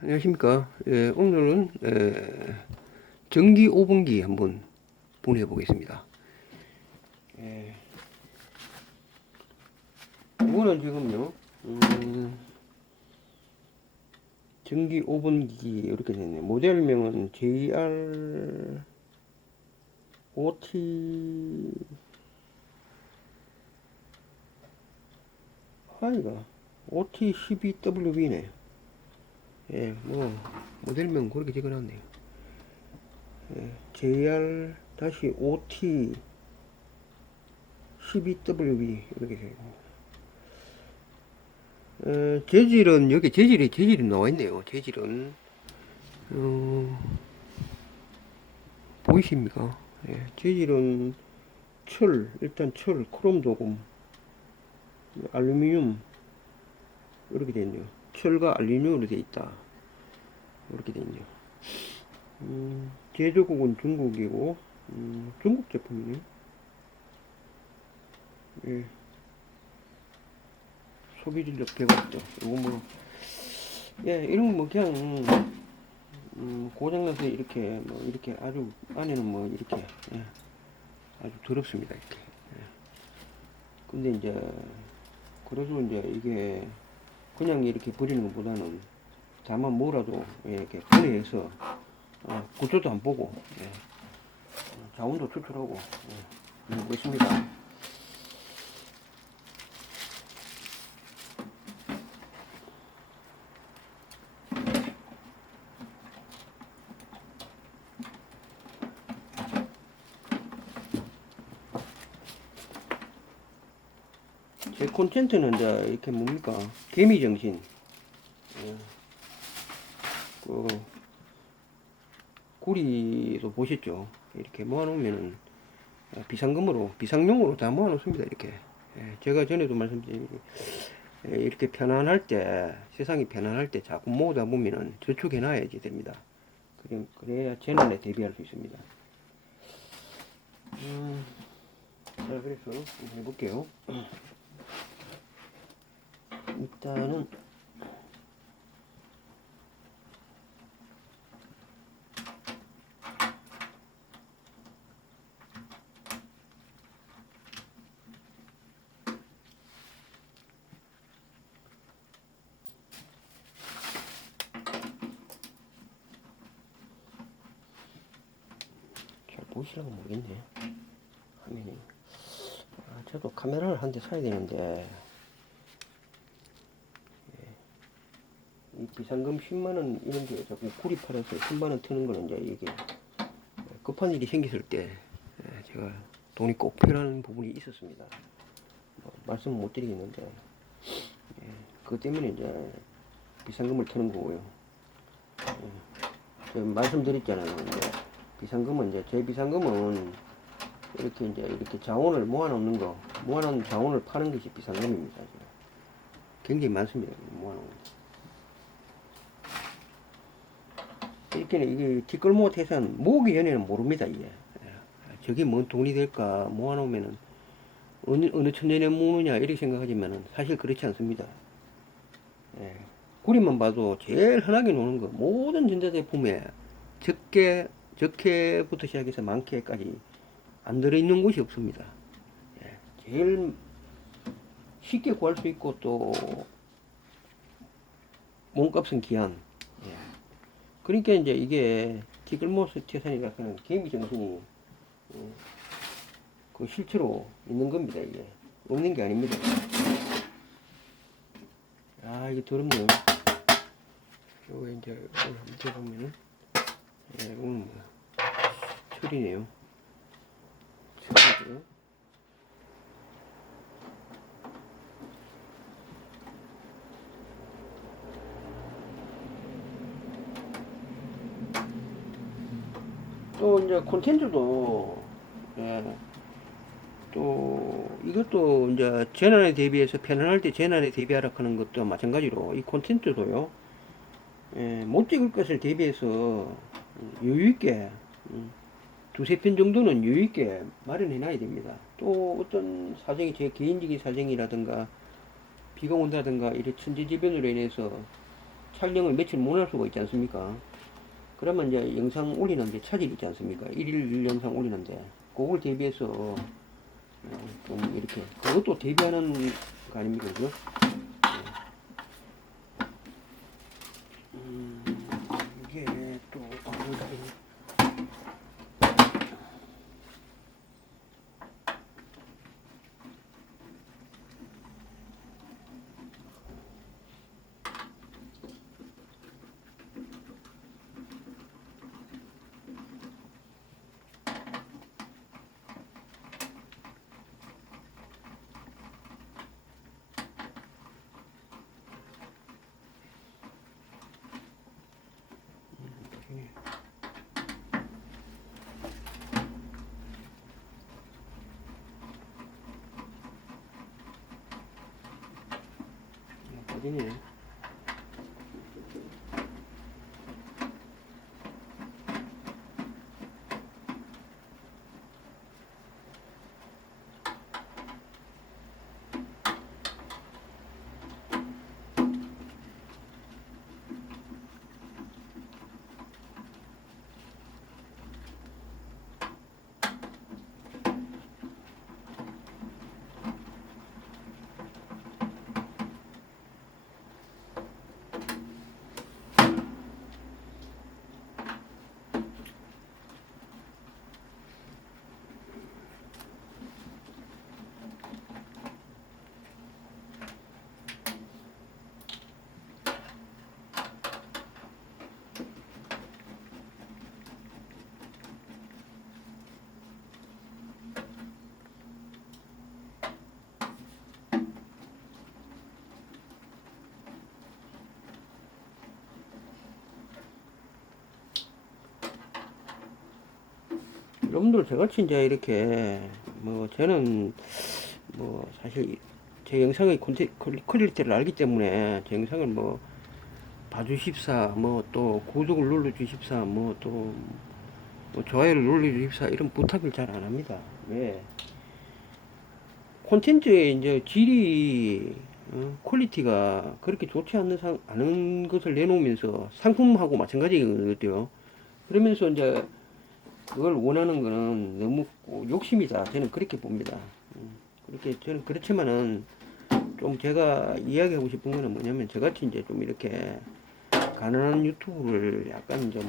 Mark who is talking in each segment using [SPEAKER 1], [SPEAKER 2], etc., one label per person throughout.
[SPEAKER 1] 안녕하십니까. 예, 오늘은 에, 전기 5분기 한번 보내 보겠습니다. 예, 이거는 지금요. 음, 전기 5분기 이렇게 되네. 모델명은 JR OT 아이가 OT12WB네. 예, 뭐 모델명 그렇게 적어놨네요. 예, JR 다시 OT 12WB 이렇게 되어 있습니다. 어, 재질은 여기 재질이 재질이 나와 있네요. 재질은 어, 보이십니까? 예, 재질은 철 일단 철 크롬 도금 알루미늄 이렇게 되어 있네요. 철과 알루미늄으로 되어 있다. 이렇게 되어 있네요. 음, 제조국은 중국이고 음, 중국 제품이네요. 예. 소비 진력 100원대. 이거 뭐, 예, 이런 거뭐 그냥, 음, 고장나서 이렇게, 뭐, 이렇게 아주, 안에는 뭐, 이렇게, 예, 아주 더럽습니다, 이렇게. 예. 근데 이제, 그래서 이제 이게, 그냥 이렇게 버리는 것보다는, 다만 뭐라도, 예, 이렇게 분해해서, 어, 구조도 안 보고, 예, 어, 자원도 추출하고, 예, 있습니다. 제 콘텐츠는 이제 이렇게 뭡니까? 개미 정신. 예. 그 구리도 보셨죠? 이렇게 모아놓으면은 비상금으로 비상용으로 다 모아놓습니다 이렇게. 예. 제가 전에도 말씀드린 예, 이렇게 편안할 때 세상이 편안할 때 자꾸 모으다 보면은 저축해 놔야지 됩니다. 그래, 그래야 재난에 대비할 수 있습니다. 음, 자 그래서 해볼게요 일단은 잘 보이시려고 모르겠네. 화면이. 아, 저도 카메라를 한 대 사야 되는데 이 비상금 10만원 이런 게 자꾸 구리 팔아서 10만원 트는 거는 이제 이게 급한 일이 생겼을 때 예, 제가 돈이 꼭 필요한 부분이 있었습니다. 뭐 말씀 못 드리겠는데 예, 그것 때문에 이제 비상금을 트는 거고요. 예, 말씀드렸잖아요. 이제 비상금은 이제 제 비상금은 이렇게 이제 이렇게 자원을 모아놓는 거, 모아놓은 자원을 파는 것이 비상금입니다. 굉장히 많습니다. 모아놓은 거. 이렇게는 이게 태산 모으기 전에는 모릅니다 이게 예. 저게 뭔 돈이 될까 모아놓으면은 어느 어느 천년에 모으느냐 이렇게 생각하지만은 사실 그렇지 않습니다. 예. 구리만 봐도 제일 흔하게 노는 거 모든 전자제품에 적게 적게부터 시작해서 많게까지 안 들어있는 곳이 없습니다. 예. 제일 쉽게 구할 수 있고 또 몸값은 예. 그러니까 이제 이게 티글모스 태산이라 하는 개미 정신이 어, 그 실제로 있는 겁니다 이게 없는 게 아닙니다. 아 이게 더럽네요. 요거 이제 한번 보면은 예, 오늘 뭐 철이네요. 철이고 이제 콘텐츠도 예, 또 이것도 이제 재난에 대비해서 편안할 때 재난에 대비하라 하는 것도 마찬가지로 이 콘텐츠도요 예, 못 찍을 것을 대비해서 여유 있게 음, 두세 편 정도는 여유 있게 마련해 놔야 됩니다. 또 어떤 사정이 제 개인적인 사정이라든가 비가 온다든가 이런 천재지변으로 인해서 촬영을 며칠 못 할 수가 있지 않습니까? 그러면 이제 영상 올리는 데 차질이 있지 않습니까? 일일 영상 올리는데 그걸 대비해서 어, 좀 이렇게 그것도 대비하는 거 아닙니까? 그죠? 음, 이게 또 아무래도 어디네? 여러분들 저같이 이제 이렇게 뭐 저는 뭐 사실 제 영상의 콘테, 퀄리- 퀄리티를 알기 때문에 제 영상을 뭐 봐주십사 뭐 또 구독을 눌러주십사 뭐 또 뭐 좋아요를 눌러주십사 이런 부탁을 잘 안 합니다. 왜? 콘텐츠의 이제 질이 어, 퀄리티가 그렇게 좋지 않는 상, 않은 것을 내놓으면서 상품하고 마찬가지거든요. 그러면서 이제 그걸 원하는 거는 너무 욕심이다. 저는 그렇게 봅니다. 음, 그렇게 저는 그렇지만은 좀 제가 이야기하고 싶은 거는 뭐냐면 저같이 이제 좀 이렇게 가난한 유튜브를 약간 좀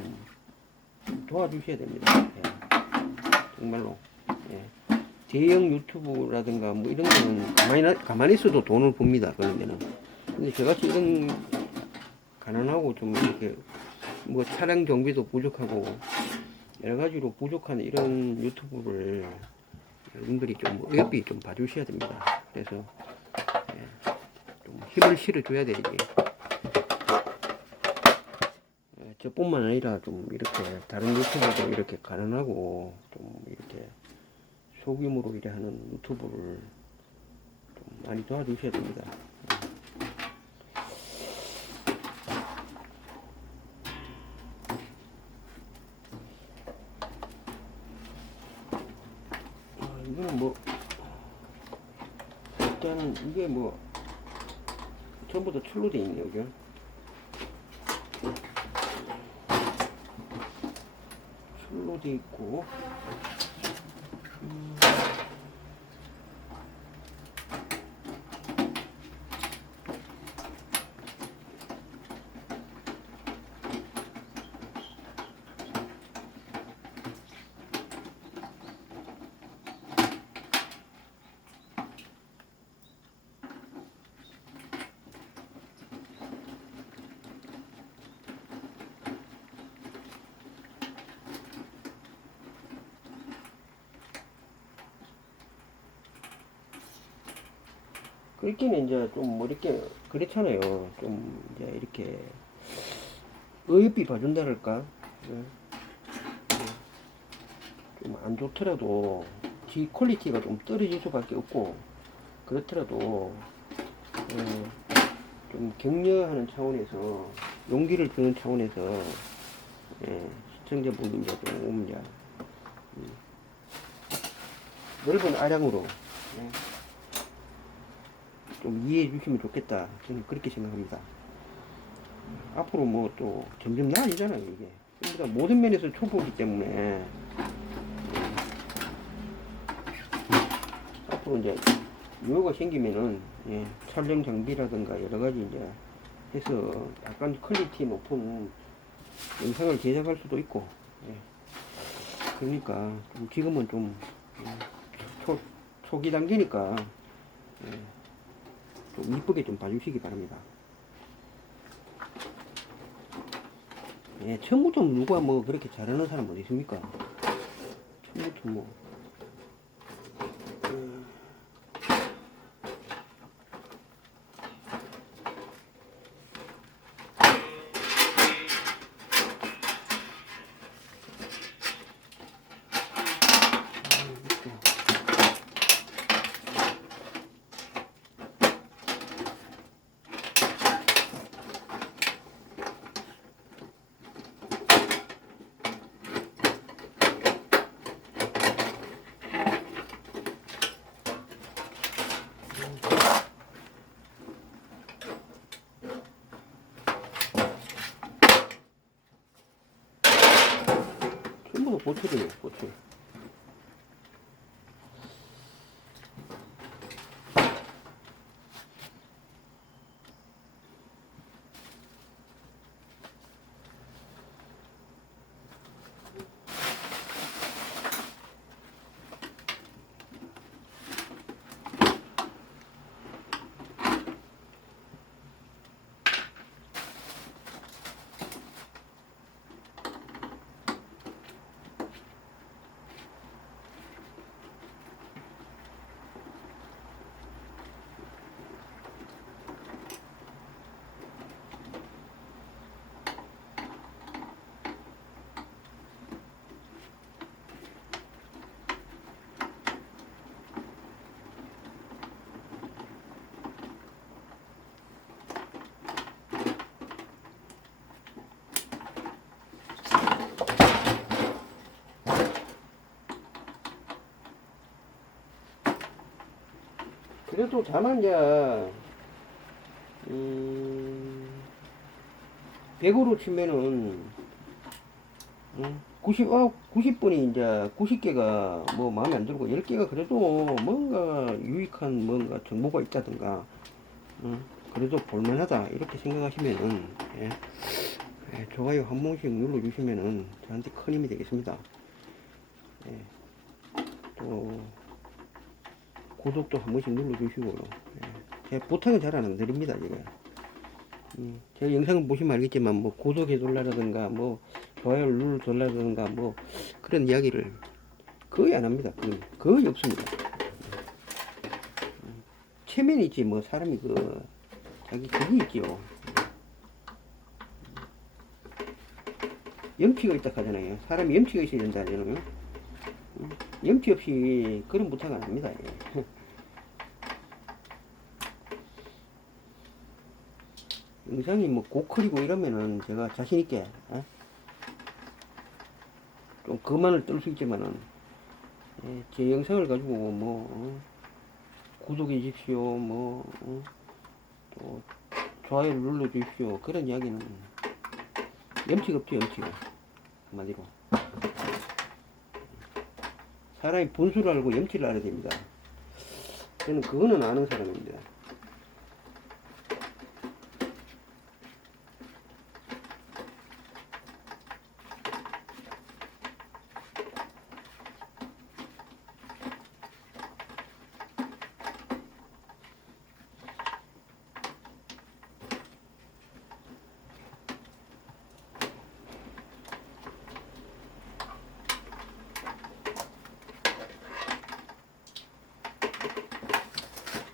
[SPEAKER 1] 도와주셔야 됩니다. 예. 정말로. 예. 대형 유튜브라든가 뭐 이런 거는 가만히, 나- 가만히 있어도 돈을 봅니다. 그런 데는. 근데 저같이 이런 가난하고 좀 이렇게 뭐 차량 경비도 부족하고 여러 가지로 부족한 이런 유튜브를 여러분들이 좀 어여삐 좀 봐주셔야 됩니다. 그래서 예, 좀 힘을 실어줘야 되지. 예, 저뿐만 아니라 좀 이렇게 다른 유튜버도 이렇게 가난하고 좀 이렇게 소규모로 일에 하는 유튜브를 좀 많이 도와주셔야 됩니다. 이거는 뭐 일단은 이게 뭐 전부 다 철로 돼 있네요, 그죠? 철로 돼 있고 음, 끓기는 이제 좀뭐 이렇게 그렇잖아요. 좀 이제 이렇게 어여삐 봐준다랄까. 예. 좀안 좋더라도 지 퀄리티가 좀 떨어질 수밖에 없고 그렇더라도 어, 좀 격려하는 차원에서 용기를 주는 차원에서 예, 시청자분들 이제 좀 음, 넓은 아량으로 예. 좀 이해해 주시면 좋겠다. 저는 그렇게 생각합니다. 앞으로 뭐 또 점점 나아지잖아요 이게 다 모든 면에서 초보기 때문에 예. 앞으로 이제 유효가 생기면은 예, 촬영 장비라든가 여러 가지 이제 해서 약간 퀄리티 높은 영상을 제작할 수도 있고 예. 그러니까 좀 지금은 좀 예, 초, 초기 단계니까 예, 좀 이쁘게 좀 봐주시기 바랍니다. 예, 처음부터 누가 뭐 그렇게 잘하는 사람 어디 있습니까? 처음부터 뭐. 음. 전부 다 보초리에요, 그래도 이제 음, 100으로 치면은 음, 90, 어, 90분이 이제 90개가 뭐 마음에 안 들고 10개가 그래도 뭔가 유익한 뭔가 정보가 있다든가 음, 그래도 볼만하다 이렇게 생각하시면은 예, 예, 좋아요 한 번씩 눌러주시면은 저한테 큰 힘이 되겠습니다. 예, 또 구독도 한 번씩 눌러주시고요. 예. 제가 부탁은 잘 안 드립니다, 제가. 음, 제 영상 보시면 알겠지만, 뭐, 구독해둘라라든가, 뭐, 좋아요를 눌러둘라라든가, 뭐, 그런 이야기를 거의 안 합니다. 거의, 거의 없습니다. 음, 체면이 있지, 뭐, 사람이 그, 자기 그게 있지요. 염치가 있다 하잖아요. 사람이 염치가 있어야 된다 하잖아요. 음, 염치 없이 그런 부탁 안 합니다. 예. 영상이 뭐 고퀄이고 이러면은 제가 자신있게 예? 좀 그만을 떨 수 있지만은 예, 제 영상을 가지고 뭐 어, 구독해 주십시오 뭐 어, 또 좋아요를 눌러 주십시오 그런 이야기는 염치가 없죠 염치가 한마디로 사람이 분수를 알고 염치를 알아야 됩니다. 저는 그거는 아는 사람입니다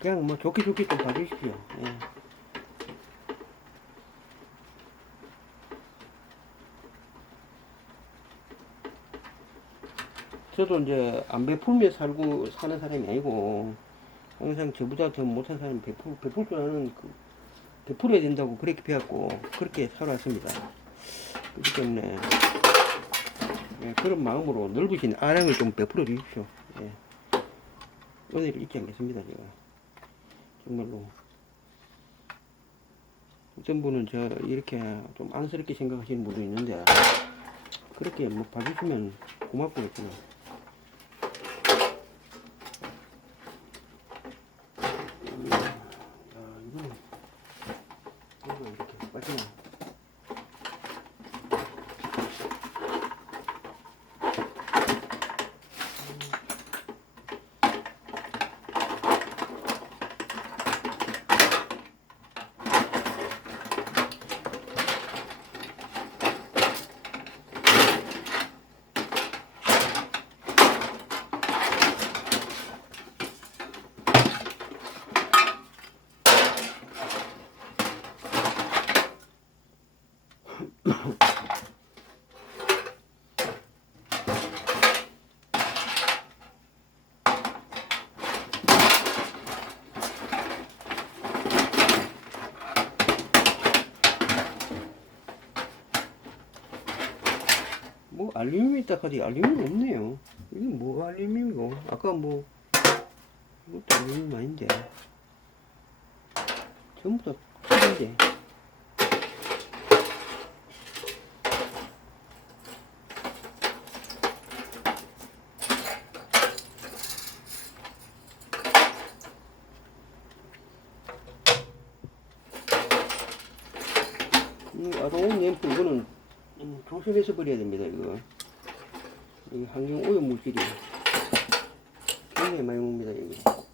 [SPEAKER 1] 그냥 뭐 좋게 좋게 좀 봐주십시오. 예. 저도 이제 안 베풀며 살고 사는 사람이 아니고 항상 저보다 더 못한 사람이 베풀 베풀 줄 아는 그 베풀어야 된다고 그렇게 배웠고 그렇게 살아왔습니다. 그렇기 때문에 예, 그런 마음으로 넓으신 아량을 좀 베풀어 주십시오. 예. 오늘 잊지 않겠습니다, 제가. 정말로 어떤 분은 저 이렇게 좀 안쓰럽게 생각하시는 분도 있는데 그렇게 뭐 봐주시면 고맙고 그렇잖아. 음, 야, 이거는 이거 이렇게 빠지네. 알루미늄 있다 하지 알루미늄 없네요. 이게 뭐 알루미늄이고 아까 뭐 이것도 알루미늄 아닌데 전부 다 틀린데. 이 아로온 램프 이거는 음, 조심해서 버려야 됩니다 이거. 이 환경 오염 물질이 굉장히 많이 옵니다 이거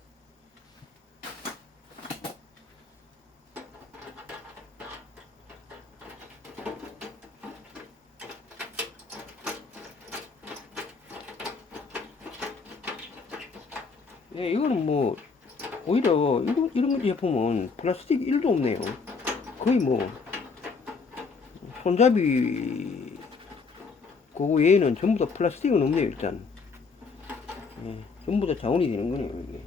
[SPEAKER 1] 네, 이거는 뭐 오히려 이거, 이런 제품은 플라스틱 1도 없네요. 거의 뭐 손잡이 그거 외에는 전부 다 플라스틱은 없네요 일단. 예, 전부 다 자원이 되는 거네요 이게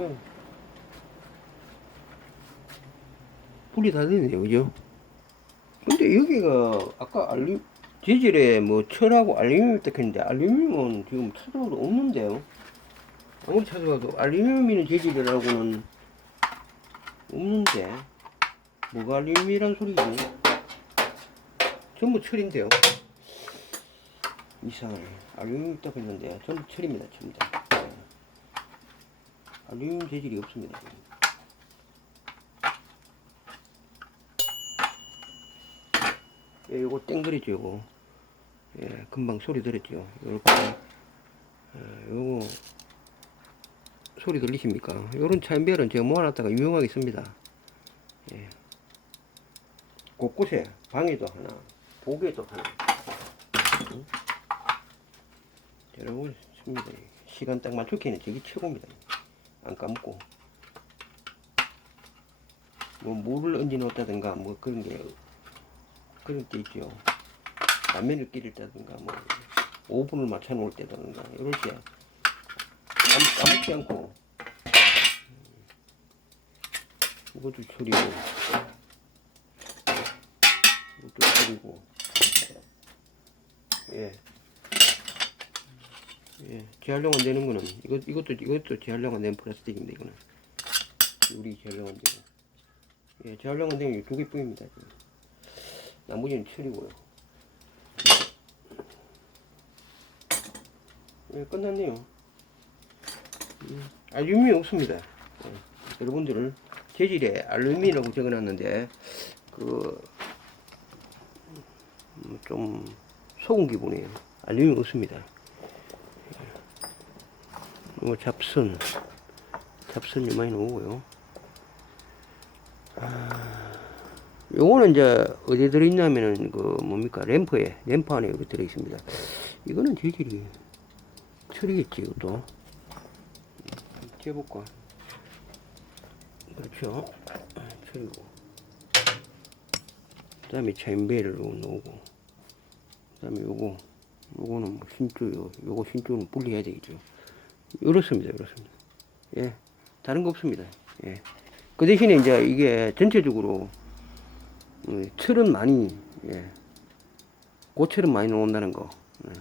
[SPEAKER 1] 예. 불이 다 되네요, 그죠? 근데 여기가 아까 알루 재질에 뭐 철하고 알루미늄이 딱 했는데 알루미늄은 지금 찾아봐도 없는데요. 아무리 찾아봐도 알루미늄이는 재질이라고는 없는데 뭐가 알루미늄이란 소리지? 전부 철인데요. 이상하네. 알루미늄 딱 했는데 전부 철입니다, 전부 다. 예. 알루미늄 재질이 없습니다. 예, 요거 땡그리죠, 요거. 예, 금방 소리 들었죠. 요렇게. 예, 요거, 소리 들리십니까? 요런 차인별은 제가 모아놨다가 유용하게 씁니다. 예. 곳곳에 방에도 하나, 복에도 하나. 응? 여러분, 씁니다. 시간 딱 맞추기에는 저게 최고입니다. 안 까먹고. 뭐, 물을 얹어 놓았다든가, 뭐 그런 게 그런 게 있죠. 라면을 끓일다든가 뭐 오븐을 맞춰 놓을 때든가 이럴 때 깜, 까먹지 않고 음, 이것도 처리고 이것도 처리고 예. 예, 재활용 안 되는 거는 이것 이것도 이것도 재활용 안 되는 플라스틱인데 이거는 우리 재활용 안 되고 예, 재활용 안 되는 두 개뿐입니다. 지금. 나머지는 철이고요. 예, 끝났네요. 음, 알루미늄 없습니다. 예, 여러분들은 재질에 알루미늄이라고 적어놨는데 그, 음, 좀 속은 기분이에요. 알루미늄 없습니다. 뭐 잡선, 잡선이 많이 나오고요. 아, 요거는 이제 어디에 들어있냐면은 그 뭡니까 램프에 램프 안에 이렇게 들어있습니다. 이거는 재질이 철이겠지 이것도. 재볼까? 그렇죠. 철이고. 그 다음에 챔베를 놓고. 그 다음에 요거 요거는 뭐 신주요. 요거 신주는 분리해야 되겠죠. 이렇습니다. 이렇습니다. 예. 다른 거 없습니다. 예. 그 대신에 이제 이게 전체적으로 어, 철은 많이 예. 고철은 많이 나온다는 거. 예.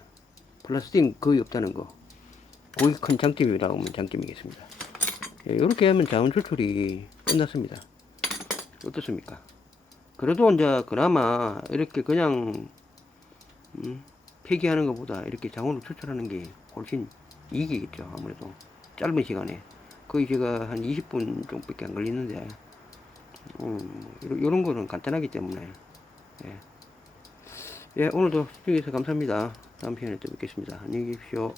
[SPEAKER 1] 플라스틱 거의 없다는 거. 거기 큰 장점이라고 하면 장점이겠습니다. 예, 이렇게 하면 자원 추출이 끝났습니다. 어떻습니까? 그래도 이제 그나마 이렇게 그냥 음, 폐기하는 것보다 이렇게 자원을 추출하는 게 훨씬 이익이겠죠. 아무래도 짧은 시간에 거의 제가 한 20분 정도밖에 안 걸리는데 음, 이런, 이런 거는 간단하기 때문에 예. 예, 오늘도 시청해주셔서 감사합니다. 다음 시간에 또 뵙겠습니다. 안녕히 계십시오.